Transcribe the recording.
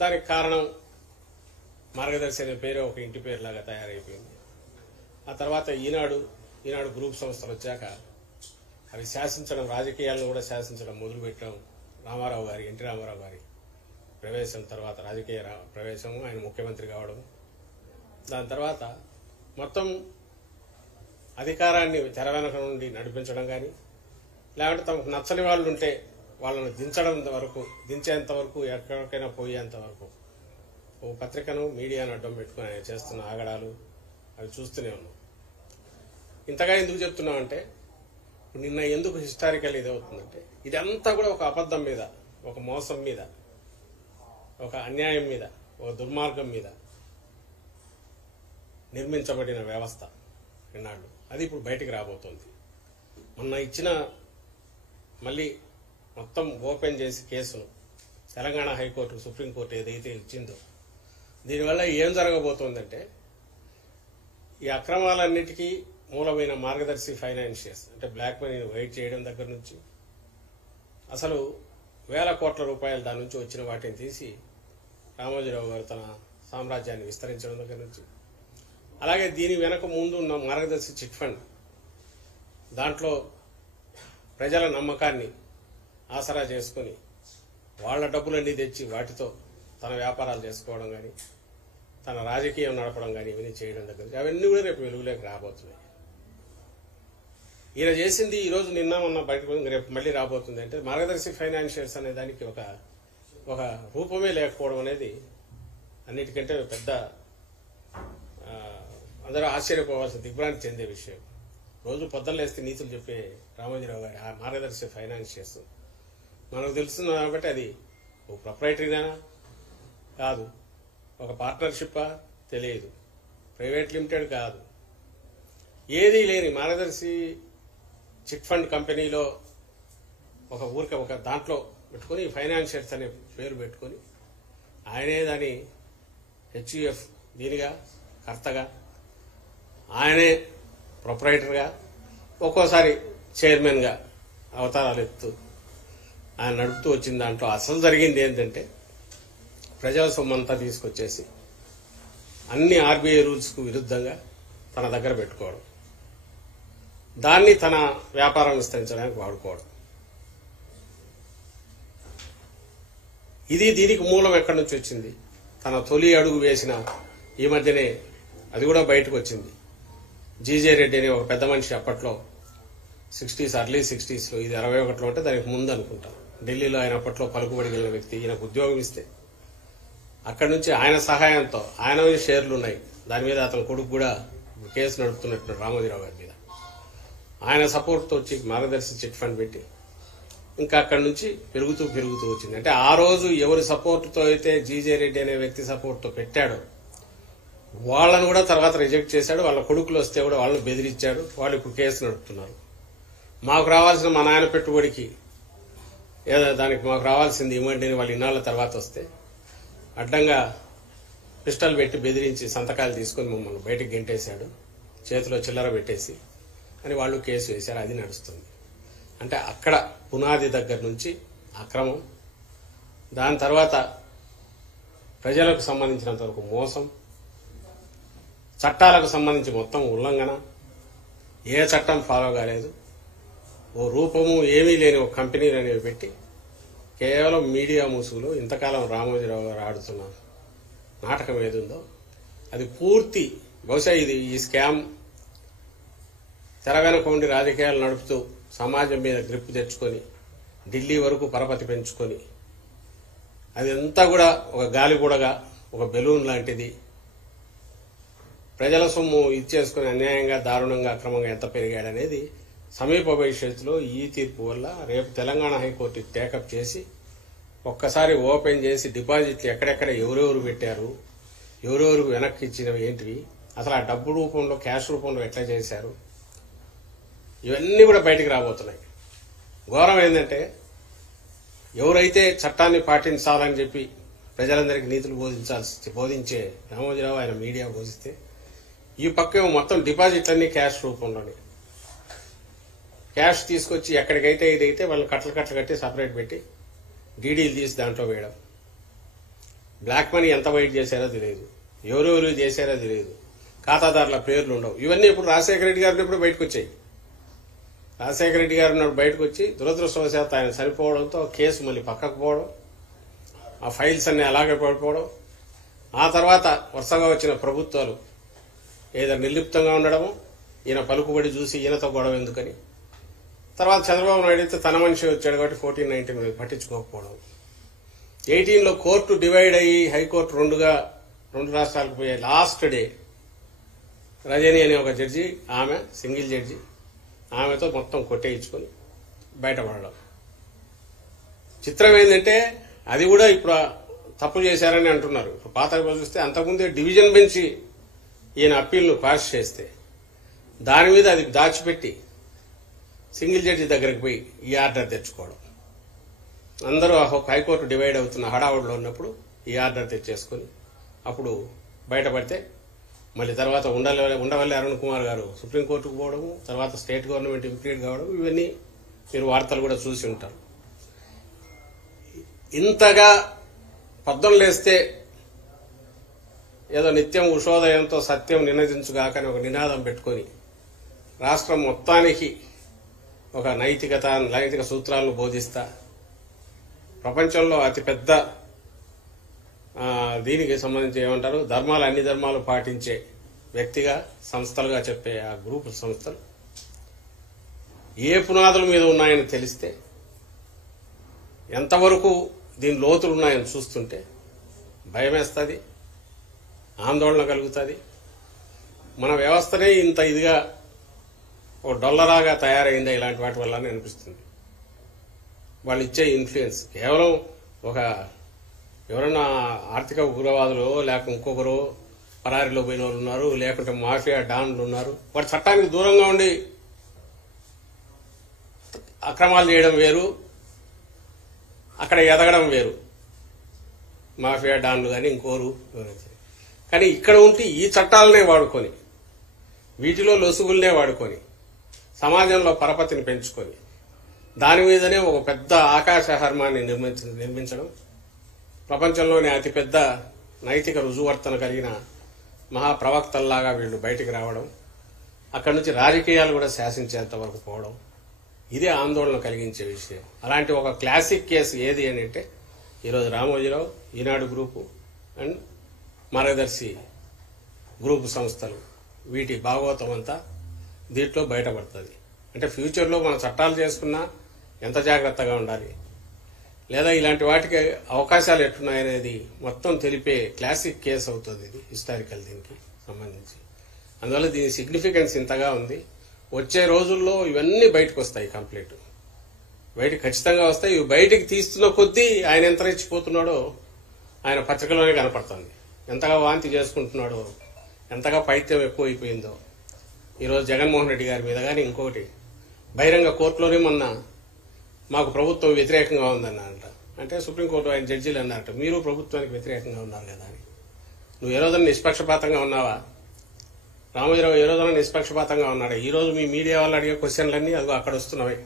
దానికి కారణం మార్గదర్శి అనే పేరు ఒక ఇంటి పేరులాగా తయారైపోయింది. ఆ తర్వాత ఈనాడు గ్రూప్ సంస్థలు వచ్చాక అవి శాసించడం, రాజకీయాలను కూడా శాసించడం మొదలుపెట్టడం రామారావు గారి, ఎన్టీ రామారావు గారి ప్రవేశం తర్వాత రాజకీయ ప్రవేశం, ఆయన ముఖ్యమంత్రి కావడం, దాని తర్వాత మొత్తం అధికారాన్ని తెర వెనక నుండి నడిపించడం కానీ, లేకుంటే తమకు నచ్చని వాళ్ళు ఉంటే వాళ్ళను దించేంత వరకు ఎక్కడికైనా పోయేంత వరకు ఓ పత్రికను మీడియాను అడ్డం పెట్టుకుని ఆయన చేస్తున్న ఆగడాలు అవి చూస్తూనే ఉన్నాం. ఇంతగా ఎందుకు చెప్తున్నామంటే నిన్న ఎందుకు హిస్టారికల్ ఇది అవుతుందంటే ఇదంతా కూడా ఒక అబద్ధం మీద, ఒక మోసం మీద, ఒక అన్యాయం మీద, ఒక దుర్మార్గం మీద నిర్మించబడిన వ్యవస్థ ఇన్నాళ్ళు. అది ఇప్పుడు బయటికి రాబోతోంది. మొన్న ఇచ్చిన మళ్ళీ మొత్తం ఓపెన్ చేసి కేసును తెలంగాణ హైకోర్టు, సుప్రీంకోర్టు ఏదైతే ఇచ్చిందో దీనివల్ల ఏం జరగబోతోందంటే ఈ అక్రమాలన్నిటికీ మూలమైన మార్గదర్శి ఫైనాన్షియర్స్ అంటే బ్లాక్ మనీని వైట్ చేయడం దగ్గర నుంచి అసలు వేల కోట్ల రూపాయలు దాని నుంచి వచ్చిన వాటిని తీసి రామోజీరావు గారు తన సామ్రాజ్యాన్ని విస్తరించడం దగ్గర నుంచి, అలాగే దీని వెనక ముందు ఉన్న మార్గదర్శి చిట్ ఫండ్, దాంట్లో ప్రజల నమ్మకాన్ని ఆసరా చేసుకుని వాళ్ల డబ్బులన్నీ తెచ్చి వాటితో తన వ్యాపారాలు చేసుకోవడం కానీ, తన రాజకీయం నడపడం కానీ ఇవన్నీ చేయడం దగ్గర అవన్నీ కూడా రేపు వెలుగులోకి రాబోతున్నాయి. ఈయన చేసింది ఈరోజు నిన్న మొన్న బయటకు రేపు మళ్ళీ రాబోతుంది అంటే మార్గదర్శి ఫైనాన్షియర్స్ అనే దానికి ఒక రూపమే లేకపోవడం అనేది అన్నిటికంటే పెద్ద అందరూ ఆశ్చర్యపోవాల్సిన, దిగ్భ్రాంతి చెందే విషయం. రోజు పొద్దున్న లేస్తే నీతులు చెప్పే రామోజీరావు గారి ఆ మార్గదర్శి ఫైనాన్షియర్స్ మనకు తెలుస్తుంది కాబట్టి అది ఒక ప్రొప్రైటరీనా కాదు, ఒక పార్ట్నర్షిప్పా తెలియదు, ప్రైవేట్ లిమిటెడ్ కాదు, ఏదీ లేని మార్గదర్శి చిట్ ఫండ్ కంపెనీలో ఒక దాంట్లో పెట్టుకుని ఫైనాన్షియర్స్ అనే పేరు పెట్టుకుని ఆయనే దాని హెచ్యుఎఫ్ దీనిగా కర్తగా, ఆయనే ప్రొప్రైటర్గా, ఒక్కోసారి చైర్మన్గా అవతారాలు ఎత్తు ఆయన నడుపుతూ వచ్చిన దాంట్లో అసలు జరిగింది ఏంటంటే ప్రజల సొమ్మంతా తీసుకొచ్చేసి అన్ని ఆర్బీఐ రూల్స్కు విరుద్ధంగా తన దగ్గర పెట్టుకోవడం, దాన్ని తన వ్యాపారం విస్తరించడానికి వాడుకోవడం. దీనికి మూలం ఎక్కడి నుంచి వచ్చింది? తన తొలి అడుగు వేసిన ఈ మధ్యనే అది కూడా బయటకు వచ్చింది. జీజే రెడ్డి అనే ఒక పెద్ద మనిషి అప్పట్లో అర్లీ 60s ఇది 61లో అంటే దానికి ముందు అనుకుంటా, ఢిల్లీలో ఆయన అప్పట్లో పలుకుబడి కలిగిన వ్యక్తి. ఈయనకు ఉద్యోగం ఇస్తే అక్కడి నుంచి ఆయన సహాయంతో, ఆయన షేర్లు ఉన్నాయి దాని మీద, అతని కొడుకు కూడా కేసు నడుపుతున్నట్టు రామోజీరావు గారి మీద, ఆయన సపోర్ట్తో వచ్చి మార్గదర్శి చిట్ ఫండ్ పెట్టి ఇంకా అక్కడి నుంచి పెరుగుతూ వచ్చింది. అంటే ఆ రోజు ఎవరి సపోర్ట్తో అయితే జీజే రెడ్డి అనే వ్యక్తి సపోర్ట్తో పెట్టాడో వాళ్ళను కూడా తర్వాత రిజెక్ట్ చేశాడు. వాళ్ళ కొడుకులు వస్తే కూడా వాళ్ళని బెదిరించాడు. వాళ్ళు ఇప్పుడు కేసు నడుపుతున్నారు. మాకు రావాల్సిన మా నాయన పెట్టుబడికి దానికి మాకు రావాల్సింది ఇవ్వండి వాళ్ళు ఇన్నాళ్ల తర్వాత వస్తే అడ్డంగా పిస్టల్ పెట్టి బెదిరించి సంతకాలు తీసుకుని మమ్మల్ని బయటకు గెంటేశాడు, చేతిలో చిల్లర పెట్టేసి అని వాళ్ళు కేసు వేశారు. అది నడుస్తుంది. అంటే అక్కడ పునాది దగ్గర నుంచి అక్రమం, దాని తర్వాత ప్రజలకు సంబంధించినంత వరకు మోసం, చట్టాలకు సంబంధించి మొత్తం ఉల్లంఘన, ఏ చట్టం ఫాలో కాలేదు, ఓ రూపము ఏమీ లేని ఒక కంపెనీలు అనేవి పెట్టి కేవలం మీడియా ముసుగులో ఇంతకాలం రామోజీరావు గారు ఆడుతున్న నాటకం ఏదుందో అది పూర్తి, బహుశా ఈ స్కామ్ తెర వెనక ఉండి రాజకీయాలు నడుపుతూ సమాజం మీద గ్రిప్ తెచ్చుకొని ఢిల్లీ వరకు పరపతి పెంచుకొని అదంతా కూడా ఒక గాలిగూడగా, ఒక బెలూన్ లాంటిది, ప్రజల సొమ్ము ఇచ్చేసుకుని అన్యాయంగా, దారుణంగా, అక్రమంగా ఎంత పెరిగాడనేది సమీప భవిష్యత్తులో ఈ తీర్పు వల్ల రేపు తెలంగాణ హైకోర్టు టేకప్ చేసి ఒక్కసారి ఓపెన్ చేసి డిపాజిట్లు ఎక్కడెక్కడ ఎవరెవరు పెట్టారు, ఎవరెవరు వెనక్కి ఇచ్చినవి ఏంటివి, అసలు ఆ డబ్బు రూపంలో, క్యాష్ రూపంలో ఎట్లా చేశారు, ఇవన్నీ కూడా బయటికి రాబోతున్నాయి. ఘోరం ఏంటంటే ఎవరైతే చట్టాన్ని పాటించాలని చెప్పి ప్రజలందరికీ నీతులు బోధించే రామోజీరావు ఆయన మీడియా బోధిస్తే ఈ పక్క మొత్తం డిపాజిట్లన్నీ క్యాష్ రూపంలోనే, క్యాష్ తీసుకొచ్చి ఎక్కడికైతే ఇదైతే వాళ్ళు కట్టలు కట్టి సపరేట్ పెట్టి డీడీలు తీసి దాంట్లో వేయడం. బ్లాక్ మనీ ఎంత వైట్ చేశారో తెలియదు, ఎవరెవరు చేశారో తెలియదు, ఖాతాదారుల పేర్లు ఉండవు. ఇవన్నీ ఇప్పుడు రాజశేఖర రెడ్డి గారు ఇప్పుడు బయటకు వచ్చాయి. రాజశేఖర రెడ్డి గారు ఉన్నప్పుడు బయటకు వచ్చి దురదృష్టవశాత్తు ఆయన చనిపోవడంతో కేసు మళ్ళీ పక్కకు పోవడం, ఆ ఫైల్స్ అన్ని అలాగే పడిపోవడం, ఆ తర్వాత వరుసగా వచ్చిన ప్రభుత్వాలు ఏదో నిర్లిప్తంగా ఉండడము, ఈయన పలుకుబడి చూసి ఈయనతో గొడవ ఎందుకని, తర్వాత చంద్రబాబు నాయుడు అయితే తన మనిషి వచ్చాడు కాబట్టి 1419 పట్టించుకోకపోవడం, 18లో కోర్టు డివైడ్ అయ్యి హైకోర్టు రెండు రాష్ట్రాలకు పోయే లాస్ట్ డే రజని అనే ఒక జడ్జి, ఆమె సింగిల్ జడ్జి, ఆమెతో మొత్తం కొట్టేయించుకొని బయటపడడం. చిత్రం ఏంటంటే అది కూడా ఇప్పుడు తప్పు చేశారని అంటున్నారు. ఇప్పుడు పాత చూస్తే అంతకుముందే డివిజన్ బెంచ్ ఈయన అప్పీల్ను పాస్ చేస్తే దాని మీద అది దాచిపెట్టి సింగిల్ జడ్జి దగ్గరికి పోయి ఈ ఆర్డర్ తెచ్చుకోవడం. అందరూ హైకోర్టు డివైడ్ అవుతున్న హడావుడిలో ఉన్నప్పుడు ఈ ఆర్డర్ తెచ్చేసుకొని అప్పుడు బయటపడితే మళ్ళీ తర్వాత ఉండవల్లి అరుణ్ కుమార్ గారు సుప్రీంకోర్టుకు పోవడము, తర్వాత స్టేట్ గవర్నమెంట్ ఇంప్లీడ్ కావడం, ఇవన్నీ మీరు వార్తలు కూడా చూసి ఉంటారు. ఇంతగా పద్దులు లేస్తే ఏదో నిత్యం ఉషోదయంతో సత్యం నినదించుగాకని ఒక నినాదం పెట్టుకొని రాష్ట్రం మొత్తానికి ఒక నైతిక సూత్రాలను బోధిస్తా ప్రపంచంలో అతిపెద్ద దీనికి సంబంధించి ఏమంటారు అన్ని ధర్మాలు పాటించే వ్యక్తిగా సంస్థలుగా చెప్పే ఆ గ్రూపు సంస్థలు ఏ పునాదుల మీద ఉన్నాయని తెలిస్తే, ఎంతవరకు దీని లోతులు ఉన్నాయని చూస్తుంటే భయమేస్తుంది, ఆందోళన కలుగుతుంది. మన వ్యవస్థనే ఇంత ఇదిగా ఒక డొల్లరాగా తయారైందా ఇలాంటి వాటి వల్ల అనిపిస్తుంది. వాళ్ళు ఇచ్చే ఇన్ఫ్లుయెన్స్ కేవలం ఒక ఎవరైనా ఆర్థిక ఉగ్రవాదులు లేక ఇంకొకరు పరారీలో పోయిన వాళ్ళు ఉన్నారు, లేకుంటే మాఫియా డాన్లు ఉన్నారు. వాడు చట్టానికి దూరంగా ఉండి అక్రమాలు చేయడం వేరు, అక్కడ ఎదగడం వేరు. మాఫియా డాన్లు కానీ ఇంకోరు కానీ ఇక్కడ ఉంటే ఈ చట్టాలనే వాడుకొని వీటిలో లొసుగుల్నే వాడుకొని సమాజంలో పరపతిని పెంచుకొని దాని మీదనే ఒక పెద్ద ఆకాశ హర్మాన్ని నిర్మించడం, ప్రపంచంలోనే అతిపెద్ద నైతిక రుజువర్తన కలిగిన మహాప్రవక్తల్లాగా వీళ్ళు బయటికి రావడం, అక్కడి నుంచి రాజకీయాలు కూడా శాసించేంత వరకు పోవడం, ఇదే ఆందోళన కలిగించే విషయం. అలాంటి ఒక క్లాసిక్ కేసు ఏది అని అంటే ఈరోజు రామోజీరావు, ఈనాడు గ్రూపు అండ్ మార్గదర్శి గ్రూపు సంస్థలు, వీటి భాగవతం అంతా దీంట్లో బయటపడుతుంది. అంటే ఫ్యూచర్లో మన చట్టాలు చేసుకున్నా ఎంత జాగ్రత్తగా ఉండాలి, లేదా ఇలాంటి వాటికి అవకాశాలు ఎట్టున్నాయనేది మొత్తం తెలిపే క్లాసిక్ కేసు అవుతుంది ఇది, హిస్టారికల్ దీనికి సంబంధించి. అందువల్ల దీని సిగ్నిఫికెన్స్ ఇంతగా ఉంది. వచ్చే రోజుల్లో ఇవన్నీ బయటకు వస్తాయి, కంప్లీట్ బయటకు ఖచ్చితంగా వస్తాయి. ఇవి బయటికి తీస్తున్న కొద్దీ ఆయన ఎంత రెచ్చిపోతున్నాడో ఆయన పత్రికలోనే కనపడుతుంది. ఎంతగా వాంతి చేసుకుంటున్నాడో, ఎంతగా పైత్యం ఎక్కువైపోయిందో. ఈరోజు జగన్మోహన్ రెడ్డి గారి మీద కానీ ఇంకోటి బహిరంగ కోర్టులోనే మొన్న మాకు ప్రభుత్వం వ్యతిరేకంగా ఉందన్నారట. అంటే సుప్రీంకోర్టు ఆయన జడ్జీలు అన్నారట, మీరు ప్రభుత్వానికి వ్యతిరేకంగా ఉన్నారు కదా అని. నువ్వు ఏ రోజున నిష్పక్షపాతంగా ఉన్నావా? రామోజీరావు ఏ రోజున నిష్పక్షపాతంగా ఉన్నాడు? ఈ రోజు మీ మీడియా వాళ్ళు అడిగే క్వశ్చన్లన్నీ అదిగో అక్కడ వస్తున్నాయి.